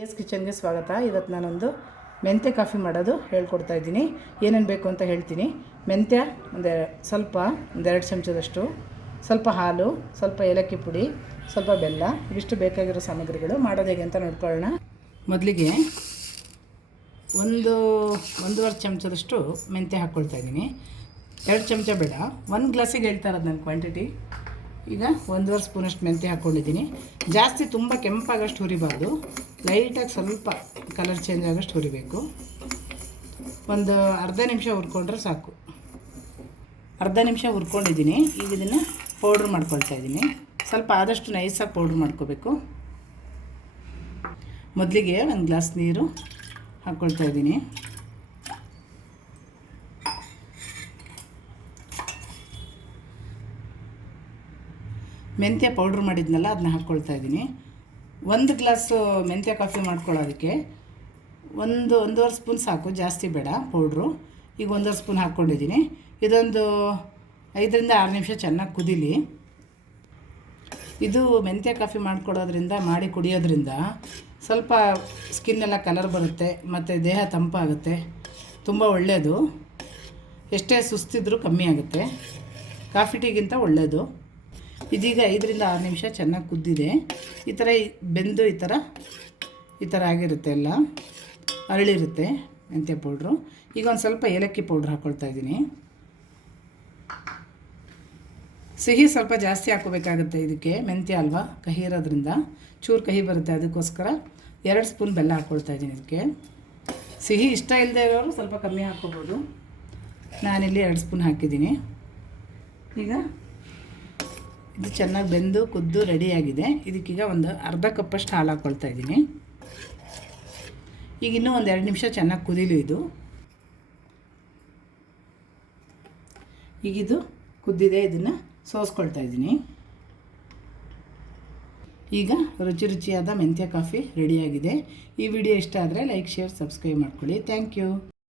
S ಕಿಚನ್ಗೆ ಸ್ವಾಗತ. ಇವತ್ತು ನಾನೊಂದು ಮೆಂತ್ಯ ಕಾಫಿ ಮಾಡೋದು ಹೇಳ್ಕೊಡ್ತಾ ಇದ್ದೀನಿ. ಏನೇನು ಬೇಕು ಅಂತ ಹೇಳ್ತೀನಿ. ಮೆಂತ್ಯ ಒಂದೆರಡು ಚಮಚದಷ್ಟು, ಸ್ವಲ್ಪ ಹಾಲು, ಸ್ವಲ್ಪ ಏಲಕ್ಕಿ ಪುಡಿ, ಸ್ವಲ್ಪ ಬೆಲ್ಲ, ಇವಿಷ್ಟು ಬೇಕಾಗಿರೋ ಸಾಮಗ್ರಿಗಳು. ಮಾಡೋದು ಹೇಗೆ ಅಂತ ನೋಡ್ಕೊಳ್ಳೋಣ. ಮೊದಲಿಗೆ ಒಂದೂವರೆ ಚಮಚದಷ್ಟು ಮೆಂತ್ಯ ಹಾಕ್ಕೊಳ್ತಾ ಇದ್ದೀನಿ. 2 ಚಮಚ ಬೇಡ, 1 ಗ್ಲಾಸಿಗೆ ಹೇಳ್ತಾ ಇರೋದು ನನ್ನ ಕ್ವಾಂಟಿಟಿ. ಈಗ 1.5 ಸ್ಪೂನಷ್ಟು ಮೆಂತ್ಯ ಹಾಕ್ಕೊಂಡಿದ್ದೀನಿ. ಜಾಸ್ತಿ ತುಂಬ ಕೆಂಪಾಗಷ್ಟು ಹುರಿಬಾರ್ದು, ಲೈಟಾಗಿ ಸ್ವಲ್ಪ ಕಲರ್ ಚೇಂಜ್ ಆಗೋಷ್ಟು ಹುರಿಬೇಕು. ಒಂದು ಅರ್ಧ ನಿಮಿಷ ಹುರ್ಕೊಂಡ್ರೆ ಸಾಕು. ಅರ್ಧ ನಿಮಿಷ ಹುರ್ಕೊಂಡಿದ್ದೀನಿ. ಈಗ ಇದನ್ನು ಪೌಡ್ರ್ ಮಾಡ್ಕೊಳ್ತಾ ಇದ್ದೀನಿ. ಸ್ವಲ್ಪ ಆದಷ್ಟು ನೈಸಾಗಿ ಪೌಡ್ರ್ ಮಾಡ್ಕೋಬೇಕು. ಮೊದಲಿಗೆ 1 ಗ್ಲಾಸ್ ನೀರು ಹಾಕ್ಕೊಳ್ತಾ ಇದ್ದೀನಿ. ಮೆಂತ್ಯ ಪೌಡ್ರ್ ಮಾಡಿದ್ನಲ್ಲ ಅದನ್ನ ಹಾಕ್ಕೊಳ್ತಾ ಇದ್ದೀನಿ. 1 ಗ್ಲಾಸು ಮೆಂತ್ಯ ಕಾಫಿ ಮಾಡ್ಕೊಳ್ಳೋದಕ್ಕೆ ಒಂದೂವರೆ ಸ್ಪೂನ್ ಸಾಕು, ಜಾಸ್ತಿ ಬೇಡ ಪೌಡ್ರು. ಈಗ 1.5 ಸ್ಪೂನ್ ಹಾಕ್ಕೊಂಡಿದ್ದೀನಿ. ಇದೊಂದು 5ರಿಂದ 6 ನಿಮಿಷ ಚೆನ್ನಾಗಿ ಕುದೀಲಿ. ಇದು ಮೆಂತ್ಯ ಕಾಫಿ ಮಾಡಿ ಕುಡಿಯೋದ್ರಿಂದ ಸ್ವಲ್ಪ ಸ್ಕಿನ್ನೆಲ್ಲ ಕಲರ್ ಬರುತ್ತೆ ಮತ್ತು ದೇಹ ತಂಪಾಗುತ್ತೆ. ತುಂಬ ಒಳ್ಳೆಯದು. ಎಷ್ಟೇ ಸುಸ್ತಿದ್ರೂ ಕಮ್ಮಿ ಆಗುತ್ತೆ. ಕಾಫಿ ಟೀಗಿಂತ ಒಳ್ಳೆಯದು. ಇದೀಗ 5ರಿಂದ 6 ನಿಮಿಷ ಚೆನ್ನಾಗಿ ಕುದ್ದಿದೆ. ಈ ಥರ ಬೆಂದು ಈ ಥರ ಆಗಿರುತ್ತೆ, ಎಲ್ಲ ಅರಳಿರುತ್ತೆ ಮೆಂತ್ಯ ಪೌಡ್ರು. ಈಗ ಒಂದು ಸ್ವಲ್ಪ ಏಲಕ್ಕಿ ಪೌಡ್ರ್ ಹಾಕ್ಕೊಳ್ತಾ ಇದ್ದೀನಿ. ಸಿಹಿ ಸ್ವಲ್ಪ ಜಾಸ್ತಿ ಹಾಕ್ಕೋಬೇಕಾಗುತ್ತೆ ಇದಕ್ಕೆ, ಮೆಂತ್ಯ ಅಲ್ವಾ, ಕಹಿ ಇರೋದ್ರಿಂದ ಚೂರು ಕಹಿ ಬರುತ್ತೆ. ಅದಕ್ಕೋಸ್ಕರ 2 ಸ್ಪೂನ್ ಬೆಲ್ಲ ಹಾಕ್ಕೊಳ್ತಾ ಇದ್ದೀನಿ. ಇದಕ್ಕೆ ಸಿಹಿ ಇಷ್ಟ ಇಲ್ಲದೆ ಇರೋರು ಸ್ವಲ್ಪ ಕಮ್ಮಿ ಹಾಕ್ಕೋಬೋದು. ನಾನಿಲ್ಲಿ 2 ಸ್ಪೂನ್ ಹಾಕಿದ್ದೀನಿ. ಈಗ ಇದು ಚೆನ್ನಾಗಿ ಬೆಂದು ಕುದ್ದು ರೆಡಿಯಾಗಿದೆ. ಇದಕ್ಕೀಗ ಒಂದು ಅರ್ಧ ಕಪ್ಪಷ್ಟು ಹಾಲು ಹಾಕ್ಕೊಳ್ತಾ ಇದ್ದೀನಿ. ಈಗ ಇನ್ನೂ 2 ನಿಮಿಷ ಚೆನ್ನಾಗಿ ಕುದೀಲಿ ಇದು. ಈಗಿದು ಕುದ್ದಿದೆ, ಇದನ್ನು ಸೋಸ್ಕೊಳ್ತಾ ಇದ್ದೀನಿ. ಈಗ ರುಚಿಯಾದ ಮೆಂತ್ಯ ಕಾಫಿ ರೆಡಿಯಾಗಿದೆ. ಈ ವಿಡಿಯೋ ಇಷ್ಟ ಆದರೆ ಲೈಕ್, ಶೇರ್, ಸಬ್ಸ್ಕ್ರೈಬ್ ಮಾಡ್ಕೊಳ್ಳಿ. Thank you.